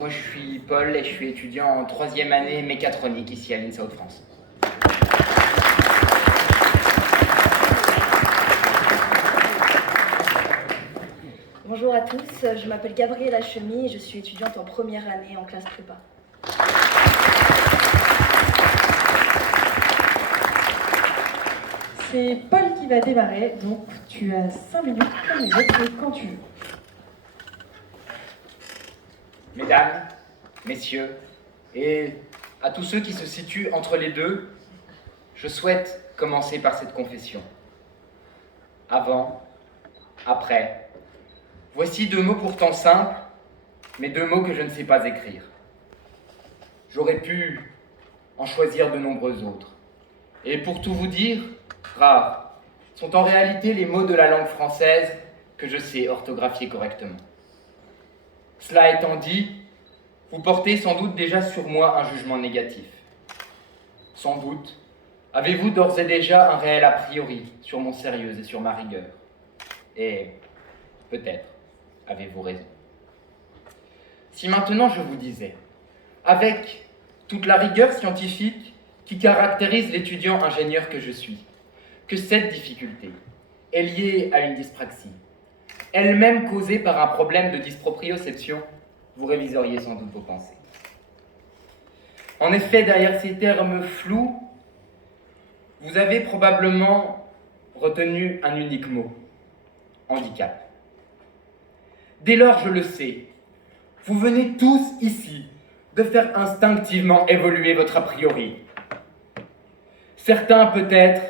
Moi, je suis Paul et je suis étudiant en 3e année mécatronique ici à l'INSA Hauts-de-France. Bonjour à tous, je m'appelle Gabriella Chemy et je suis étudiante en première année en classe prépa. C'est Paul qui va démarrer, donc tu as 5 minutes comme les autres et quand tu veux. Mesdames, messieurs, et à tous ceux qui se situent entre les deux, je souhaite commencer par cette confession. Avant, après, voici 2 mots pourtant simples, mais 2 mots que je ne sais pas écrire. J'aurais pu en choisir de nombreux autres. Et pour tout vous dire, rares sont en réalité les mots de la langue française que je sais orthographier correctement. Cela étant dit, vous portez sans doute déjà sur moi un jugement négatif. Sans doute, avez-vous d'ores et déjà un réel a priori sur mon sérieux et sur ma rigueur. Et peut-être avez-vous raison. Si maintenant je vous disais, avec toute la rigueur scientifique qui caractérise l'étudiant ingénieur que je suis, que cette difficulté est liée à une dyspraxie, elle-même causée par un problème de dysproprioception, vous réviseriez sans doute vos pensées. En effet, derrière ces termes flous, vous avez probablement retenu un unique mot, handicap. Dès lors, je le sais, vous venez tous ici de faire instinctivement évoluer votre a priori. Certains, peut-être,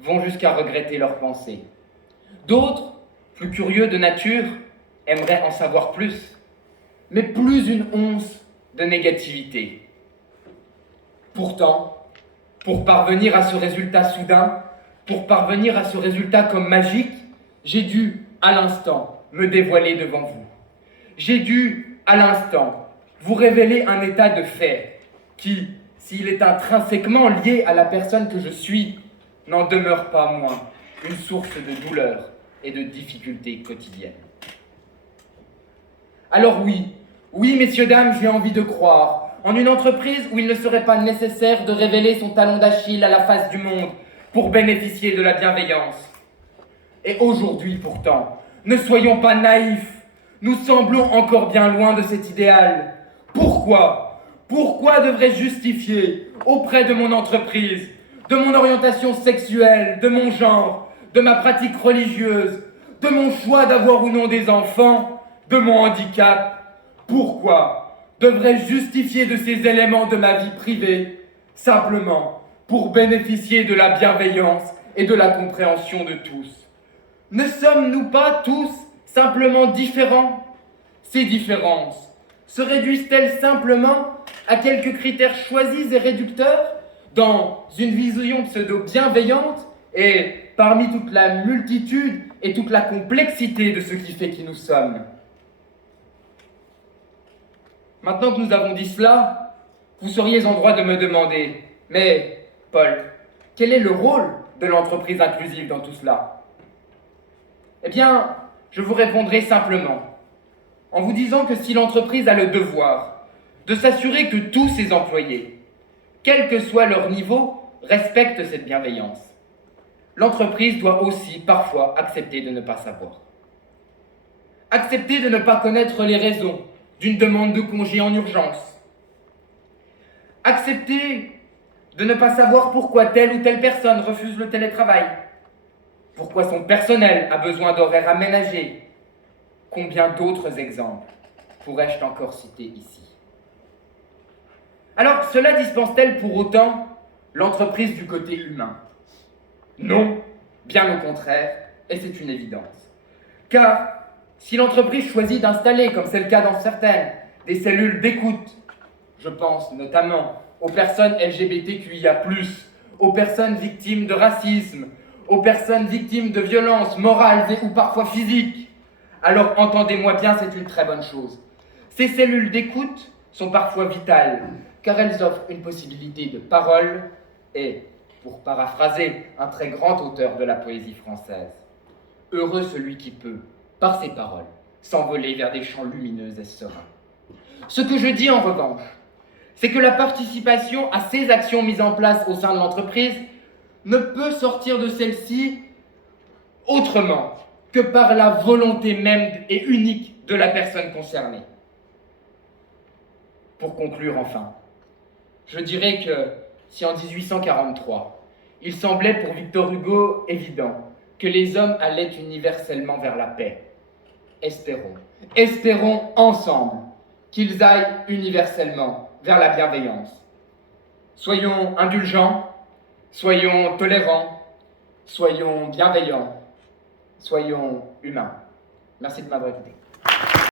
vont jusqu'à regretter leurs pensées. D'autres, plus curieux de nature, aimeraient en savoir plus, mais plus une once de négativité. Pourtant, pour parvenir à ce résultat soudain, pour parvenir à ce résultat comme magique, j'ai dû, à l'instant, me dévoiler devant vous. J'ai dû, à l'instant, vous révéler un état de fait qui, s'il est intrinsèquement lié à la personne que je suis, n'en demeure pas moins une source de douleur et de difficultés quotidiennes. Alors oui, messieurs, dames, j'ai envie de croire en une entreprise où il ne serait pas nécessaire de révéler son talon d'Achille à la face du monde pour bénéficier de la bienveillance. Et aujourd'hui, pourtant, ne soyons pas naïfs, nous semblons encore bien loin de cet idéal. Pourquoi devrais-je justifier auprès de mon entreprise, de mon orientation sexuelle, de mon genre, de ma pratique religieuse, de mon choix d'avoir ou non des enfants, de mon handicap? Pourquoi devrais-je justifier de ces éléments de ma vie privée simplement pour bénéficier de la bienveillance et de la compréhension de tous? Ne sommes-nous pas tous simplement différents? Ces différences se réduisent-elles simplement à quelques critères choisis et réducteurs dans une vision pseudo-bienveillante et parmi toute la multitude et toute la complexité de ce qui fait qui nous sommes? Maintenant que nous avons dit cela, vous seriez en droit de me demander, mais Paul, quel est le rôle de l'entreprise inclusive dans tout cela? Eh bien, je vous répondrai simplement, en vous disant que si l'entreprise a le devoir de s'assurer que tous ses employés, quel que soit leur niveau, respectent cette bienveillance, l'entreprise doit aussi parfois accepter de ne pas savoir. Accepter de ne pas connaître les raisons d'une demande de congé en urgence. Accepter de ne pas savoir pourquoi telle ou telle personne refuse le télétravail. Pourquoi son personnel a besoin d'horaires aménagés. Combien d'autres exemples pourrais-je encore citer ici? Alors, cela dispense-t-elle pour autant l'entreprise du côté humain? Non, bien au contraire, et c'est une évidence. Car si l'entreprise choisit d'installer, comme c'est le cas dans certaines, des cellules d'écoute, je pense notamment aux personnes LGBTQIA+, aux personnes victimes de racisme, aux personnes victimes de violences morales et ou parfois physiques, alors entendez-moi bien, c'est une très bonne chose. Ces cellules d'écoute sont parfois vitales, car elles offrent une possibilité de parole et, pour paraphraser un très grand auteur de la poésie française, heureux celui qui peut, par ses paroles, s'envoler vers des champs lumineux et sereins. Ce que je dis en revanche, c'est que la participation à ces actions mises en place au sein de l'entreprise ne peut sortir de celle-ci autrement que par la volonté même et unique de la personne concernée. Pour conclure enfin, je dirais que si en 1843, il semblait pour Victor Hugo évident que les hommes allaient universellement vers la paix, espérons ensemble qu'ils aillent universellement vers la bienveillance. Soyons indulgents, soyons tolérants, soyons bienveillants, soyons humains. Merci de m'avoir écouté.